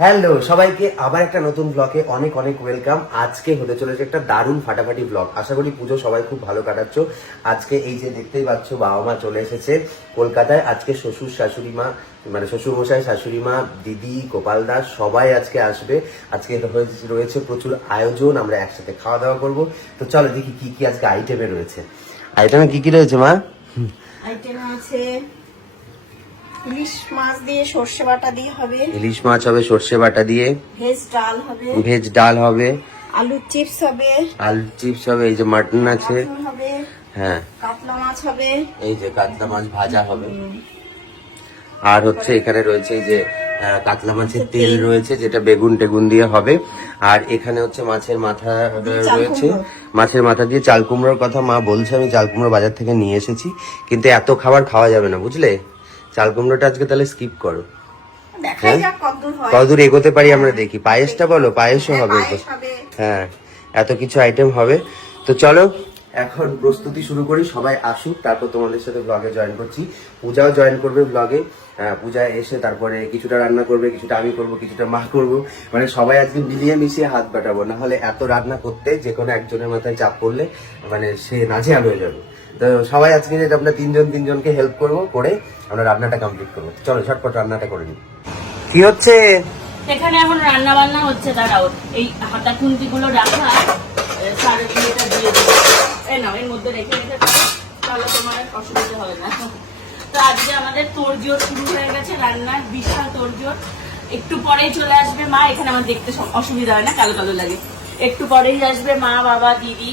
Hello, সবাইকে আবার একটা নতুন ব্লগে অনেক অনেক ওয়েলকাম আজকে হতে চলেছে একটা দারুণ ফাটাফাটি ব্লগ আশা করি পুজো সবাই খুব ভালো কাটাচ্ছ। আজকে এই যে দেখতেই পাচ্ছ, বাবা মা চলে এসেছে কলকাতায়। আজকে শ্বশুর, শাশুড়ি মা মানে শ্বশুর মশাই শাশুড়ি মা, দিদি, গোপাল দাস, সবাই আজকে আসবে। আজকে রয়েছে প্রচুর আয়োজন, আমরা একসাথে খাওয়া দাওয়া করব। তো চলো দেখি কি কি আজকে আইটেমে রয়েছে। আইটেমে কি কি রয়েছে মা? আইটেম আছে ইলিশ মাছ দিয়ে সর্ষে বাটা দিয়ে হবে। ইলিশ মাছ হবে সর্ষে বাটা দিয়ে। ভেজ ডাল হবে। ভেজ ডাল হবে। আলুর চিপস হবে। আলু চিপস হবে এই যে মাটন আছে। হ্যাঁ। কাতলা মাছ হবে। এই যে কাতলা মাছ ভাজা হবে। আর হচ্ছে এখানে রয়েছে এই যে কাতলা মাছের তেল। রয়েছে যেটা বেগুন টেগুন দিয়ে হবে। আর এখানে হচ্ছে মাছের মাথা রয়েছে। মাছের মাথা দিয়ে চাল কুমড়োর কথা মা বলছে আমি চাল কুমড়ো বাজার থেকে নিয়ে এসেছি। কিন্তু এত খাবার খাওয়া যাবে না বুঝলে? চাল কুমড়োটা আজকে তাহলে স্কিপ করো। হ্যাঁ? কতদূর এগোতে পারি আমরা দেখি। পায়েসটা বলো পায়েসও হ্যাঁ, হবে। হ্যাঁ এত কিছু আইটেম হবে। তো চলো এখন প্রস্তুতি শুরু করি। সবাই আসুক তারপর তোমাদের সাথে ব্লগে জয়েন করছি। পূজাও জয়েন করবে ব্লগে পূজায় এসে তারপরে কিছুটা রান্না করবে কিছুটা আমি করব কিছুটা মা করব। মানে সবাই আজকে মিলিয়ে মিশিয়ে হাত বাটাবো। না হলে এত রান্না করতে যে কোনো একজনের মাথায় চাপ পড়লে মানে সে নাজেহাল হয়ে যাবে। তো সবাই আজকে যে আমরা তিনজন তিনজনকে হেল্প করব করে আমরা রান্নাটা কমপ্লিট করব। চলো, ঝটপট রান্নাটা করে নিই। কি হচ্ছে? এখানে এখন রান্না বান্না হচ্ছে, দাঁড়াও। এই হাতা খুন্তি গুলো রাখা সাড়ে দিয়েটা দিয়ে এই নাও, এর মধ্যে রেখে রেখে তাহলে তোমার অসুবিধা হবে না। তো আজকে আমাদের তোড়জোড় শুরু হয়ে গেছে, রান্নার বিশাল তোড়জোড়। একটু পরেই চলে আসবে মা, এখানে আমার দেখতে অসুবিধা হয় না, কালো কালো লাগে। একটু পরেই আসবে মা, বাবা, দিদি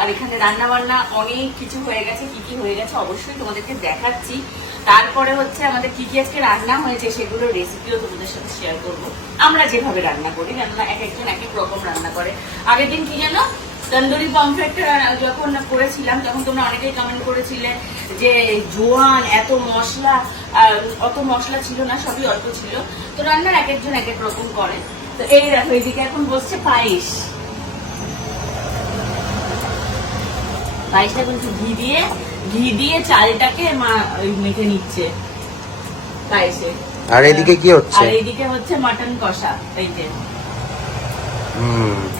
আর এখানে রান্না বান্না অনেক কিছু হয়ে গেছে, কি কি হয়ে গেছে অবশ্যই তোমাদেরকে দেখাচ্ছি। তারপরে হচ্ছে আমাদের কি কি আজকে রান্না হয়েছে সেগুলোর রেসিপিও তোমাদের সাথে শেয়ার করব। আমরা যেভাবে রান্না করি রান্না এক একজন এক এক রকম রান্না করে। আগের দিন কি যেন তন্দুরি পমফ্রেট যখন করেছিলাম, তখন তোমরা অনেকেই কমেন্ট করেছিলে যে, জোয়ান, এত মশলা অত মশলা ছিল না, সবই অল্প ছিল। তো রান্নার এক একজন এক এক রকম করে। তো এই দেখো, এদিকে এখন বসছে পায়েস। পায়েসটা কিন্তু ঘি দিয়ে ঘি দিয়ে চালটাকে মা মেখে নিচ্ছে। পায়েসে আর এদিকে কি হচ্ছে? আর এইদিকে হচ্ছে মাটন কষা এই যে।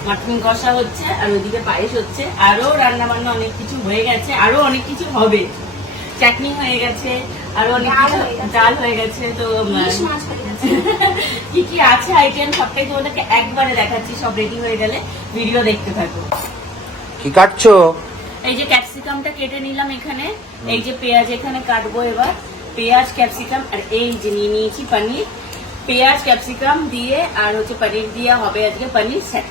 মাটন কষা হচ্ছে আর ওইদিকে পায়েস হচ্ছে। আরও রান্না বান্না অনেক কিছু হয়ে গেছে আরও অনেক কিছু হবে। চাটনি হয়ে গেছে আরও অনেক ডাল কিছু হয়ে গেছে। ডাল হয়ে গেছে তো হয়ে কি কি আছে আইটেম সবটাই তোমাদেরকে একবারে দেখাচ্ছি সব রেডি হয়ে গেলে ভিডিও দেখতে থাকো। কি কাটছো? এই যে ক্যাপসিকামটা কেটে নিলাম এখানে, এই যে পেঁয়াজ এখানে কাটবো এবার। পেঁয়াজ ক্যাপসিকাম আর এই যে নিয়ে নিয়েছি পনির। পেঁয়াজ ক্যাপসিকাম দিয়ে আর হচ্ছে পনির দিয়ে হবে আজকে পনির সেট